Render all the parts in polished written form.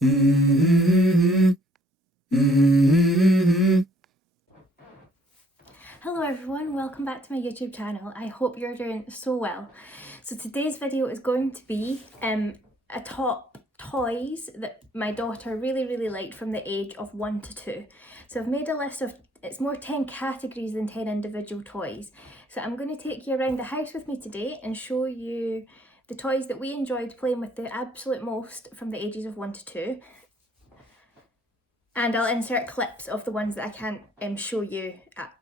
Hello everyone, welcome back to my YouTube channel. I hope you're doing so well. So today's video is going to be a top toys that my daughter really liked from the age of 1 to 2. So I've made a list of, it's more 10 categories than 10 individual toys. So I'm going to take you around the house with me today and show you the toys that we enjoyed playing with the absolute most from the ages of 1 to 2. And I'll insert clips of the ones that I can't show you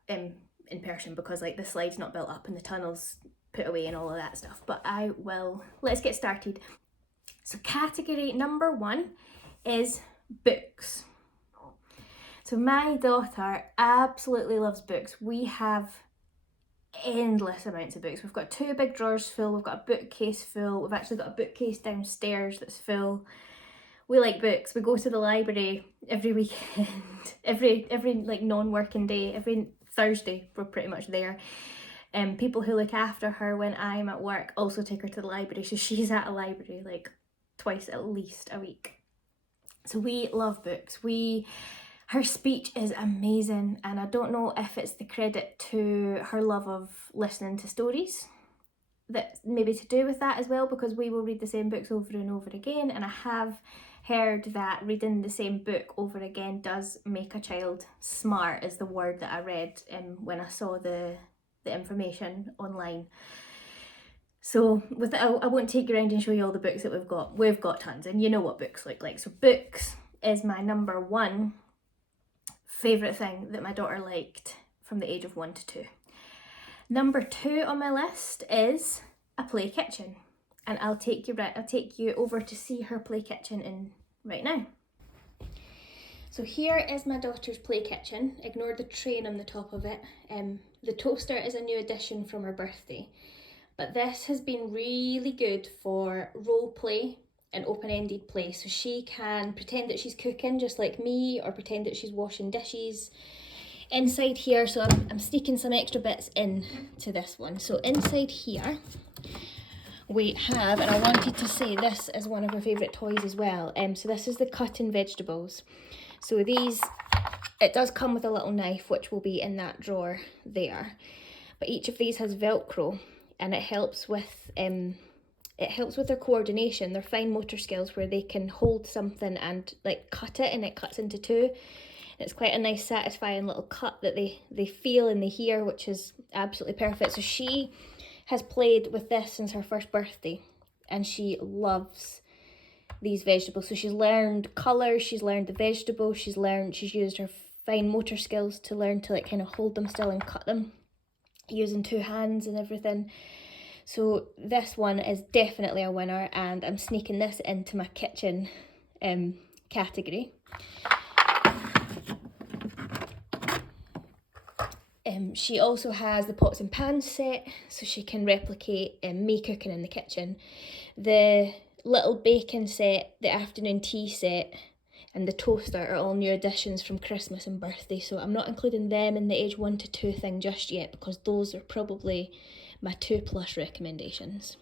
in person because like the slide's not built up and the tunnel's put away and all of that stuff. But I will, let's get started. So category number 1 is books. So my daughter absolutely loves books. We have endless amounts of books. We've got 2 big drawers full, we've got a bookcase full, we've actually got a bookcase downstairs that's full. We like books. We go to the library every weekend, every like non-working day, every Thursday we're pretty much there. People who look after her when I'm at work also take her to the library, so she's at a library like twice at least a week. So we love books. Her speech is amazing, and I don't know if it's the credit to her love of listening to stories that maybe to do with that as well, because we will read the same books over and over again, and I have heard that reading the same book over again does make a child smart, is the word that I read when I saw the information online. So I won't take you around and show you all the books that we've got. We've got tons, and you know what books look like. So books is my number 1 favourite thing that my daughter liked from the age of 1 to 2. Number 2 on my list is a play kitchen, and I'll take you over to see her play kitchen in right now. So here is my daughter's play kitchen. Ignore the train on the top of it. The toaster is a new addition from her birthday, but this has been really good for role play and open-ended play. So she can pretend that she's cooking just like me, or pretend that she's washing dishes inside here. So I'm sneaking some extra bits in to this one. So inside here we have, and I wanted to say this is one of her favourite toys as well, so this is the cutting vegetables. So these, it does come with a little knife which will be in that drawer there, but each of these has Velcro, and it helps with their coordination, their fine motor skills, where they can hold something and like cut it, and it cuts into 2. It's quite a nice satisfying little cut that they feel and they hear, which is absolutely perfect. So she has played with this since her first birthday, and she loves these vegetables. So she's learned colours, she's learned the vegetables, she's used her fine motor skills to learn to like kind of hold them still and cut them using 2 hands and everything. So this one is definitely a winner, and I'm sneaking this into my kitchen category. She also has the pots and pans set, so she can replicate me cooking in the kitchen. The little baking set, the afternoon tea set, and the toaster are all new additions from Christmas and birthday, so I'm not including them in the age 1 to 2 thing just yet, because those are probably my 2+ recommendations.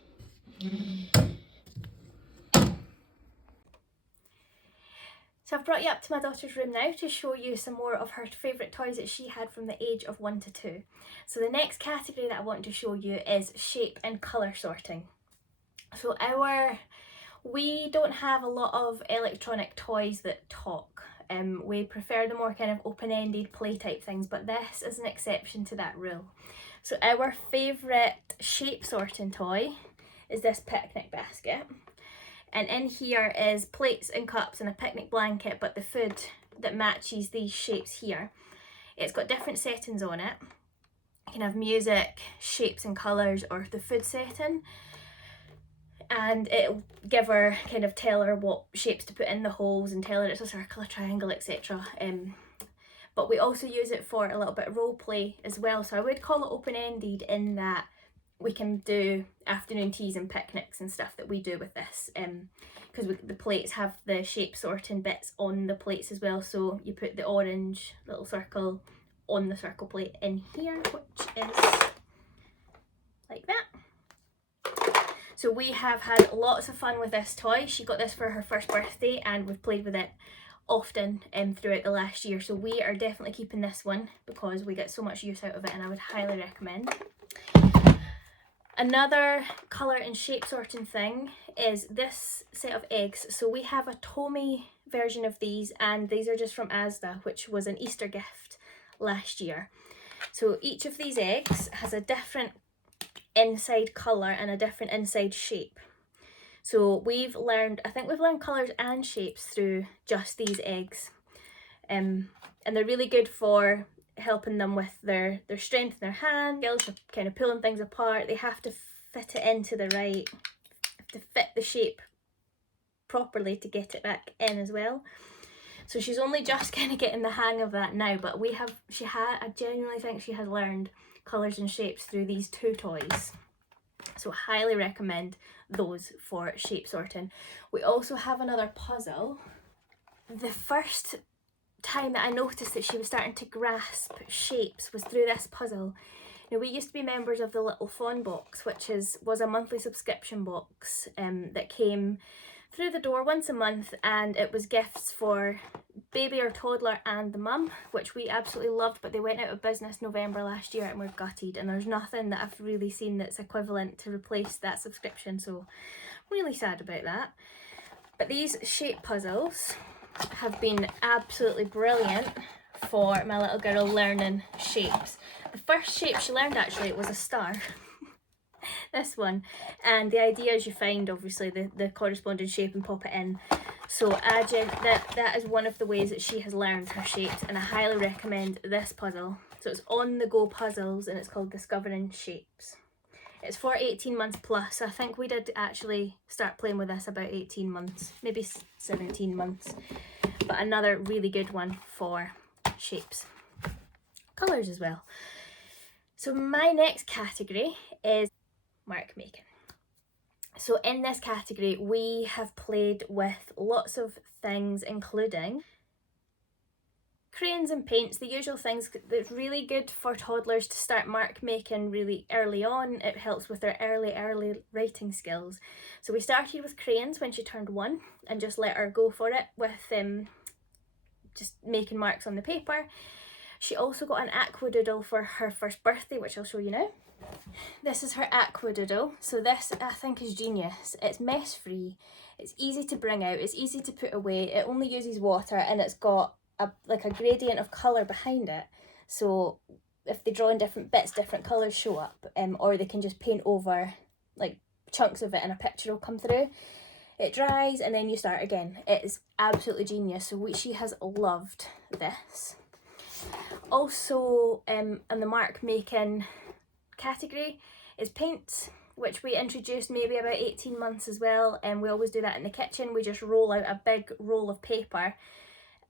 So I've brought you up to my daughter's room now to show you some more of her favourite toys that she had from the age of 1 to 2. So the next category that I want to show you is shape and colour sorting. So we don't have a lot of electronic toys that talk. We prefer the more kind of open-ended play type things, but this is an exception to that rule. So our favourite shape sorting toy is this picnic basket. And in here is plates and cups and a picnic blanket, but the food that matches these shapes here. It's got different settings on it. You can have music, shapes and colours, or the food setting. And it'll give her, tell her what shapes to put in the holes and tell her it's a circle, a triangle, etc. But we also use it for a little bit of role play as well. So I would call it open-ended in that we can do afternoon teas and picnics and stuff that we do with this, because the plates have the shape sorting bits on the plates as well. So you put the orange little circle on the circle plate in here, which is like that. So we have had lots of fun with this toy. She got this for her first birthday and we've played with it often throughout the last year. So we are definitely keeping this one because we get so much use out of it and I would highly recommend. Another colour and shape sorting thing is this set of eggs. So we have a Tommy version of these and these are just from Asda, which was an Easter gift last year. So each of these eggs has a different inside colour and a different inside shape. So we've learned, I think we've learned colours and shapes through just these eggs. And they're really good for helping them with their strength in their hand, skills of kind of pulling things apart. They have to fit it into the right, have to fit the shape properly to get it back in as well. So she's only just kind of getting the hang of that now, but I genuinely think she has learned colours and shapes through these two toys. So highly recommend those for shape sorting. We also have another puzzle. The first time that I noticed that she was starting to grasp shapes was through this puzzle. Now, we used to be members of the Little Fawn box, which was a monthly subscription box that came through the door once a month, and it was gifts for baby or toddler and the mum, which we absolutely loved, but they went out of business November last year and we're gutted, and there's nothing that I've really seen that's equivalent to replace that subscription, so I'm really sad about that. But these shape puzzles have been absolutely brilliant for my little girl learning shapes. The first shape she learned actually was a star. This one, and the idea is you find obviously the corresponding shape and pop it in. So that is one of the ways that she has learned her shapes, and I highly recommend this puzzle. So it's on the go puzzles and it's called Discovering Shapes. It's for 18 months plus. I think we did actually start playing with this about 18 months, maybe 17 months. But another really good one for shapes. Colours as well. So my next category is mark making. So in this category we have played with lots of things, including crayons and paints, the usual things that's really good for toddlers to start mark making really early on. It helps with their early writing skills. So we started with crayons when she turned 1 and just let her go for it with just making marks on the paper. She also got an aqua doodle for her first birthday, which I'll show you now. This is her aqua doodle. So this I think is genius. It's mess free, it's easy to bring out, it's easy to put away, it only uses water, and it's got a gradient of colour behind it. So if they draw in different bits, different colours show up, or they can just paint over like chunks of it and a picture will come through. It dries and then you start again. It is absolutely genius. So she has loved this. Also in the mark making category is paints, which we introduced maybe about 18 months as well, and we always do that in the kitchen. We just roll out a big roll of paper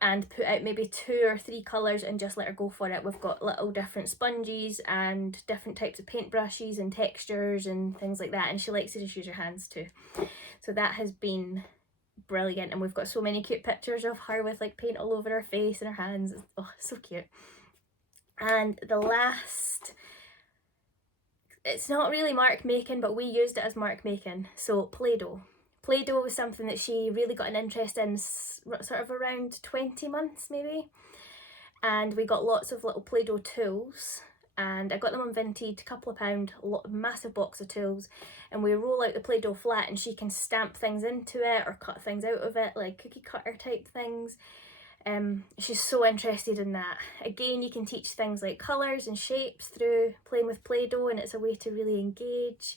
and put out maybe 2 or 3 colours and just let her go for it. We've got little different sponges and different types of paintbrushes and textures and things like that, and she likes to just use her hands too. So that has been brilliant, and we've got so many cute pictures of her with like paint all over her face and her hands. Oh, so cute. And the last, it's not really mark making, but we used it as mark making. So Play-Doh. Play-Doh was something that she really got an interest in sort of around 20 months maybe. And we got lots of little Play-Doh tools, and I got them on Vinted, a couple of £, massive box of tools, and we roll out the Play-Doh flat and she can stamp things into it or cut things out of it, like cookie cutter type things. She's so interested in that. Again, you can teach things like colours and shapes through playing with Play-Doh, and it's a way to really engage.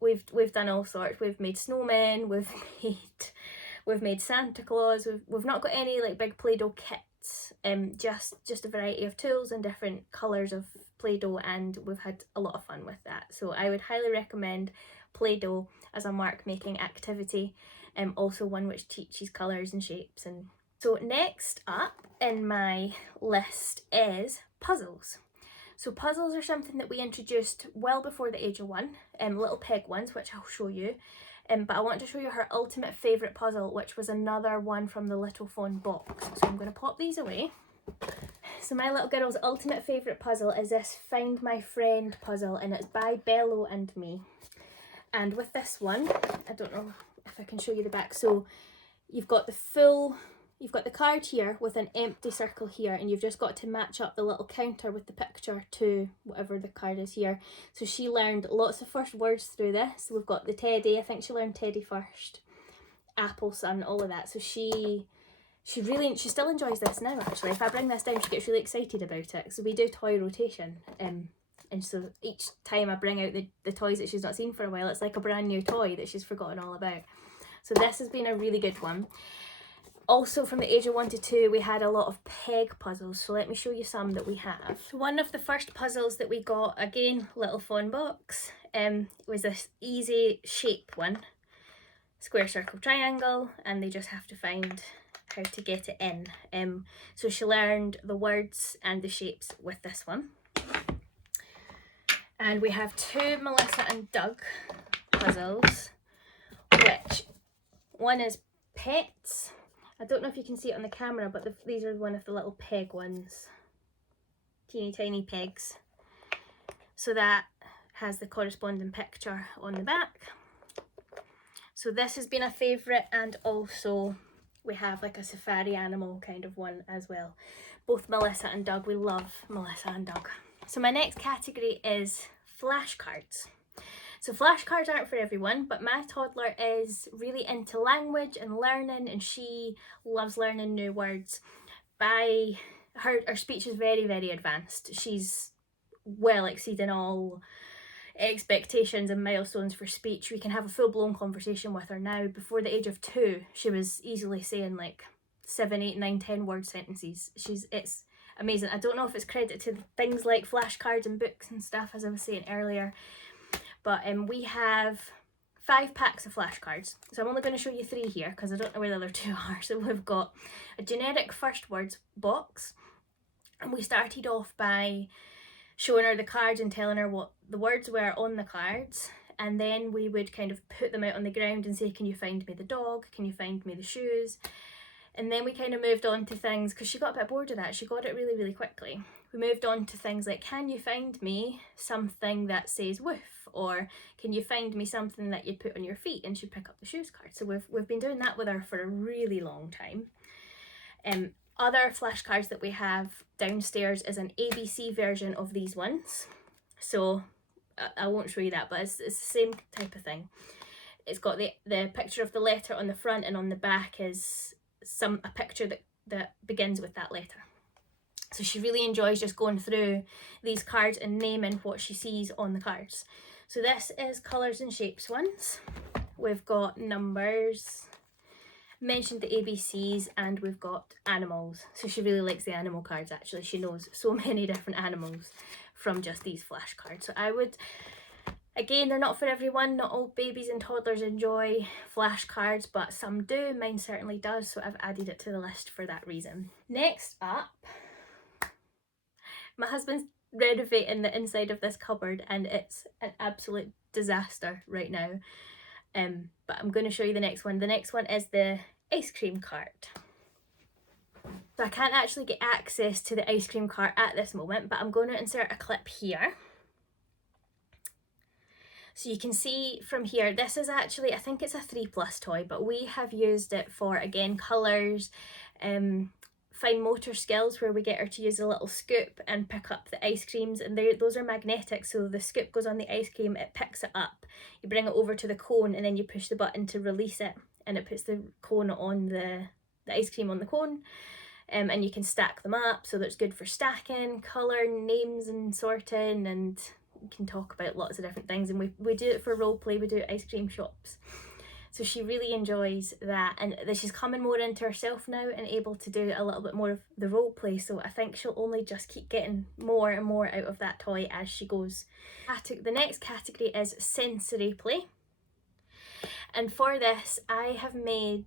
We've done all sorts. We've made snowmen, we've made Santa Claus. We've not got any like big Play-Doh kits, just a variety of tools and different colours of Play-Doh, and we've had a lot of fun with that. So I would highly recommend Play-Doh as a mark making activity, also one which teaches colours and shapes. And so next up in my list is puzzles. So puzzles are something that we introduced well before the age of 1, little peg ones, which I'll show you. But I want to show you her ultimate favourite puzzle, which was another one from the Little Fawn box. So I'm going to pop these away. So my little girl's ultimate favourite puzzle is this Find My Friend puzzle, and it's by Bello and Me. And with this one, I don't know if I can show you the back. So you've got the card here with an empty circle here, and you've just got to match up the little counter with the picture to whatever the card is here. So she learned lots of first words through this. We've got the teddy, I think she learned teddy first, apple, sun, all of that. So she still enjoys this now actually. If I bring this down, she gets really excited about it. So we do toy rotation. And so each time I bring out the toys that she's not seen for a while, it's like a brand new toy that she's forgotten all about. So this has been a really good one. Also from the age of 1 to 2, we had a lot of peg puzzles. So let me show you some that we have. One of the first puzzles that we got, again, little fawn box, was this easy shape one. Square, circle, triangle, and they just have to find how to get it in. So she learned the words and the shapes with this one. And we have 2 Melissa and Doug puzzles, which one is pets. I don't know if you can see it on the camera, but these are one of the little peg ones. Teeny tiny pegs. So that has the corresponding picture on the back. So this has been a favourite, and also we have like a safari animal kind of one as well. Both Melissa and Doug, we love Melissa and Doug. So my next category is flashcards. So flashcards aren't for everyone, but my toddler is really into language and learning, and she loves learning new words. Her speech is very, very advanced. She's well exceeding all expectations and milestones for speech. We can have a full-blown conversation with her now. Before the age of 2, she was easily saying like 7, 8, 9, 10 word sentences. It's amazing. I don't know if it's credit to things like flashcards and books and stuff, as I was saying earlier, but we have 5 packs of flashcards. So I'm only going to show you 3 here because I don't know where the other 2 are. So we've got a generic first words box, and we started off by showing her the cards and telling her what the words were on the cards, and then we would kind of put them out on the ground and say, can you find me the dog, can you find me the shoes? And then we kind of moved on to things, because she got a bit bored of that, she got it really, really quickly. We moved on to things like, can you find me something that says woof, or can you find me something that you put on your feet, and she'd pick up the shoes card. So we've been doing that with her for a really long time. Other flashcards that we have downstairs is an ABC version of these ones. So I won't show you that, but it's the same type of thing. It's got the picture of the letter on the front, and on the back is a picture that begins with that letter. So she really enjoys just going through these cards and naming what she sees on the cards. So this is colours and shapes ones. We've got numbers, mentioned the ABCs, and we've got animals. So she really likes the animal cards actually. She knows so many different animals from just these flashcards. So I would, again, they're not for everyone. Not all babies and toddlers enjoy flashcards, but some do. Mine certainly does, so I've added it to the list for that reason. Next up, my husband's renovating the inside of this cupboard, and it's an absolute disaster right now. But I'm going to show you the next one. The next one is the ice cream cart. So I can't actually get access to the ice cream cart at this moment, but I'm going to insert a clip here. So you can see from here, this is actually, I think it's a 3+ toy, but we have used it for, again, colours, fine motor skills, where we get her to use a little scoop and pick up the ice creams, and those are magnetic, so the scoop goes on the ice cream, it picks it up, you bring it over to the cone, and then you push the button to release it, and it puts the cone on the ice cream on the cone. And you can stack them up, so that's good for stacking, colour, names and sorting, and we can talk about lots of different things. And we do it for role play, we do ice cream shops. So she really enjoys that, and she's coming more into herself now and able to do a little bit more of the role play, so I think she'll only just keep getting more and more out of that toy as she goes. The next category is sensory play, and for this I have made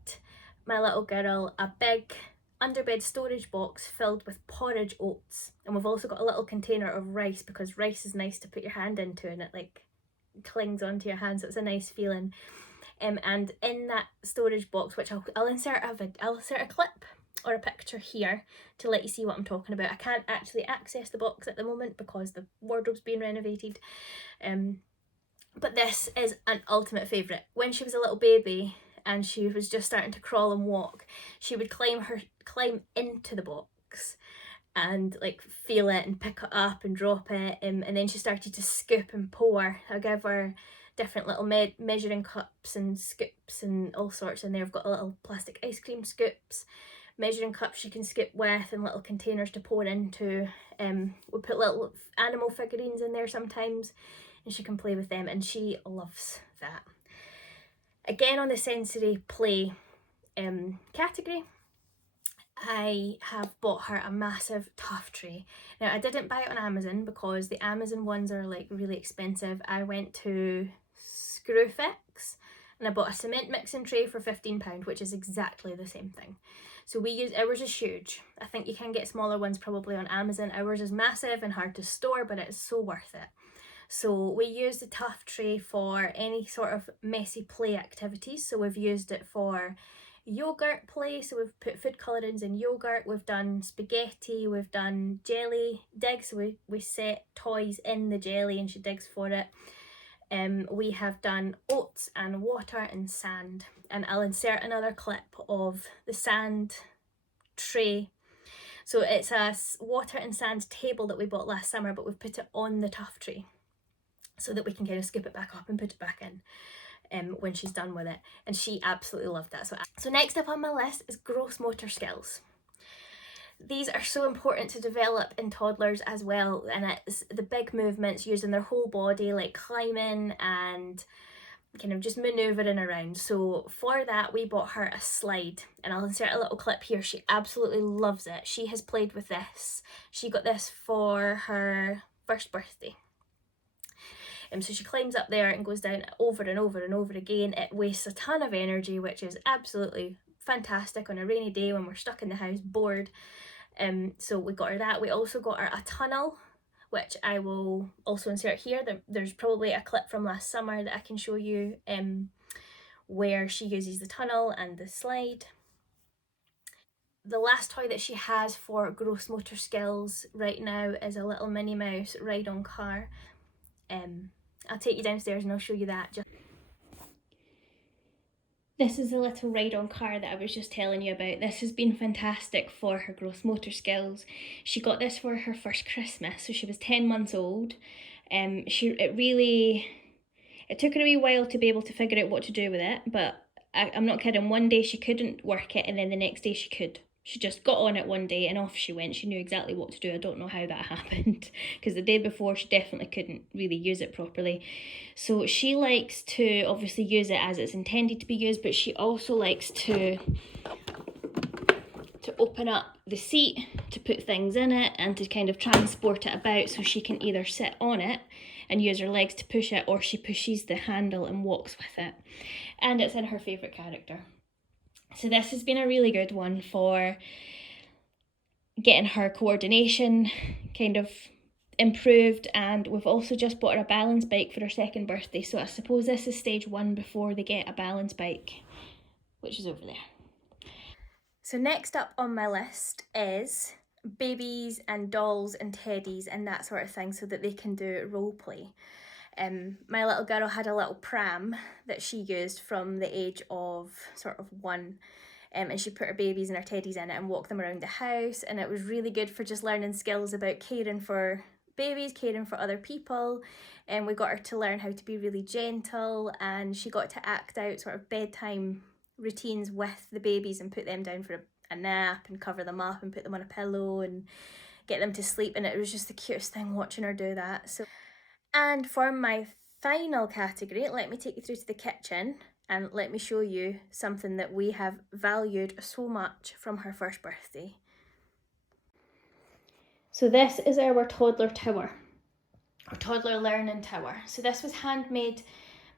my little girl a big underbed storage box filled with porridge oats, and we've also got a little container of rice, because rice is nice to put your hand into and it like clings onto your hand, so it's a nice feeling. And in that storage box, which I'll insert a clip or a picture here to let you see what I'm talking about. I can't actually access the box at the moment because the wardrobe's being renovated. But this is an ultimate favourite. When she was a little baby and she was just starting to crawl and walk, she would climb into the box and like feel it and pick it up and drop it, and then she started to scoop and pour. I give her different little measuring cups and scoops and all sorts in there. I've got little plastic ice cream scoops, measuring cups she can scoop with, and little containers to pour into. We put little animal figurines in there sometimes and she can play with them, and she loves that. Again, on the sensory play category, I have bought her a massive tough tray. Now, I didn't buy it on Amazon because the Amazon ones are like really expensive. I went to Screwfix and I bought a cement mixing tray for £15, which is exactly the same thing. So we use, ours is huge. I think you can get smaller ones probably on Amazon. Ours is massive and hard to store, but it's so worth it. So we use the tough tray for any sort of messy play activities. So we've used it for yogurt play, so we've put food colourings in yogurt, we've done spaghetti, we've done jelly digs, so we set toys in the jelly and she digs for it. We have done oats and water and sand, and I'll insert another clip of the sand tray. So it's a water and sand table that we bought last summer, but we've put it on the tough tray so that we can kind of scoop it back up and put it back in when she's done with it, and she absolutely loved that. So next up on my list is gross motor skills. These are so important to develop in toddlers as well, and it's the big movements using their whole body, like climbing and kind of just manoeuvring around. So for that we bought her a slide, and I'll insert a little clip here. She absolutely loves it. She has played with this. She got this for her first birthday. So she climbs up there and goes down over and over and over again. It wastes a ton of energy, which is absolutely fantastic on a rainy day when we're stuck in the house bored. So we got her that. We also got her a tunnel, which I will also insert here. There's probably a clip from last summer that I can show you where she uses the tunnel and the slide. The last toy that she has for gross motor skills right now is a little Minnie Mouse ride-on car. I'll take you downstairs and I'll show you that. This is the little ride-on car that I was just telling you about. This has been fantastic for her gross motor skills. She got this for her first Christmas, so she was 10 months old. It took her a wee while to be able to figure out what to do with it, but I'm not kidding. One day she couldn't work it and then the next day she could. She just got on it one day and off she went. She knew exactly what to do. I don't know how that happened because the day before she definitely couldn't really use it properly. So she likes to obviously use it as it's intended to be used, but she also likes to open up the seat to put things in it and to kind of transport it about, so she can either sit on it and use her legs to push it, or she pushes the handle and walks with it. And it's in her favourite character. So this has been a really good one for getting her coordination kind of improved, and we've also just bought her a balance bike for her second birthday, so I suppose this is stage one before they get a balance bike, which is over there. So next up on my list is babies and dolls and teddies and that sort of thing, so that they can do role play. My little girl had a little pram that she used from the age of sort of 1, and she put her babies and her teddies in it and walked them around the house, and it was really good for just learning skills about caring for babies, caring for other people, and we got her to learn how to be really gentle, and she got to act out sort of bedtime routines with the babies and put them down for a nap and cover them up and put them on a pillow and get them to sleep, and it was just the cutest thing watching her do that. And for my final category, let me take you through to the kitchen and let me show you something that we have valued so much from her first birthday. So this is our toddler tower, our toddler learning tower. So this was handmade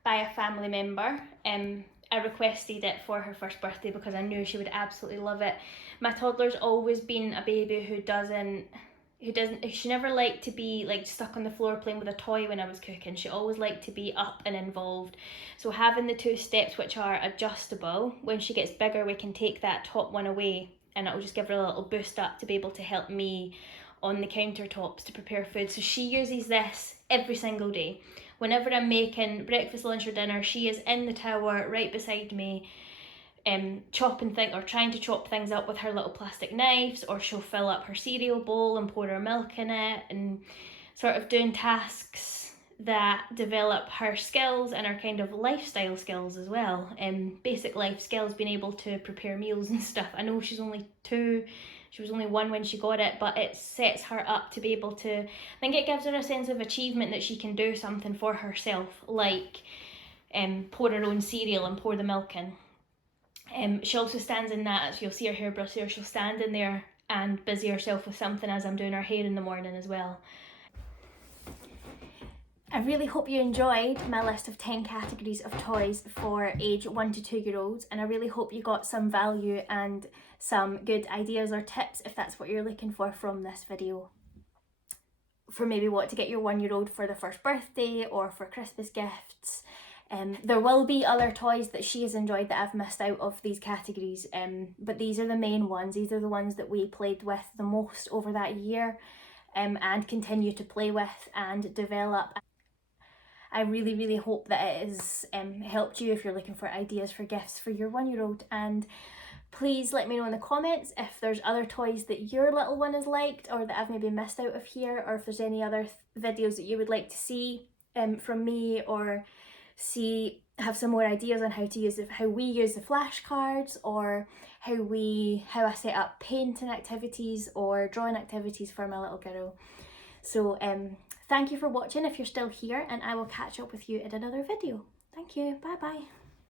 by a family member. I requested it for her first birthday because I knew she would absolutely love it. My toddler's always been a baby she never liked to be like stuck on the floor playing with a toy when I was cooking. She always liked to be up and involved. So having the 2 steps which are adjustable, when she gets bigger we can take that top one away and it will just give her a little boost up to be able to help me on the countertops to prepare food. So she uses this every single day. whenever I'm making breakfast, lunch or dinner, she is in the tower right beside me, chopping things or trying to chop things up with her little plastic knives, or she'll fill up her cereal bowl and pour her milk in it, and sort of doing tasks that develop her skills and her kind of lifestyle skills as well. Basic life skills, being able to prepare meals and stuff. I know she's only 2, she was only 1 when she got it, but it sets her up to be able to, I think it gives her a sense of achievement that she can do something for herself, like pour her own cereal and pour the milk in. She also stands in that, so you'll see her hairbrush here, she'll stand in there and busy herself with something as I'm doing her hair in the morning as well. I really hope you enjoyed my list of 10 categories of toys for age 1 to 2 year olds, and I really hope you got some value and some good ideas or tips if that's what you're looking for from this video. For maybe what to get your 1-year-old for their first birthday or for Christmas gifts. There will be other toys that she has enjoyed that I've missed out of these categories, but these are the main ones. These are the ones that we played with the most over that year, and continue to play with and develop. I really, really hope that it has helped you if you're looking for ideas for gifts for your 1-year-old. And please let me know in the comments if there's other toys that your little one has liked or that I've maybe missed out of here, or if there's any other videos that you would like to see from me, or have some more ideas on how we use the flashcards, or how I set up painting activities or drawing activities for my little girl. So thank you for watching if you're still here, and I will catch up with you in another video. Thank you. Bye bye.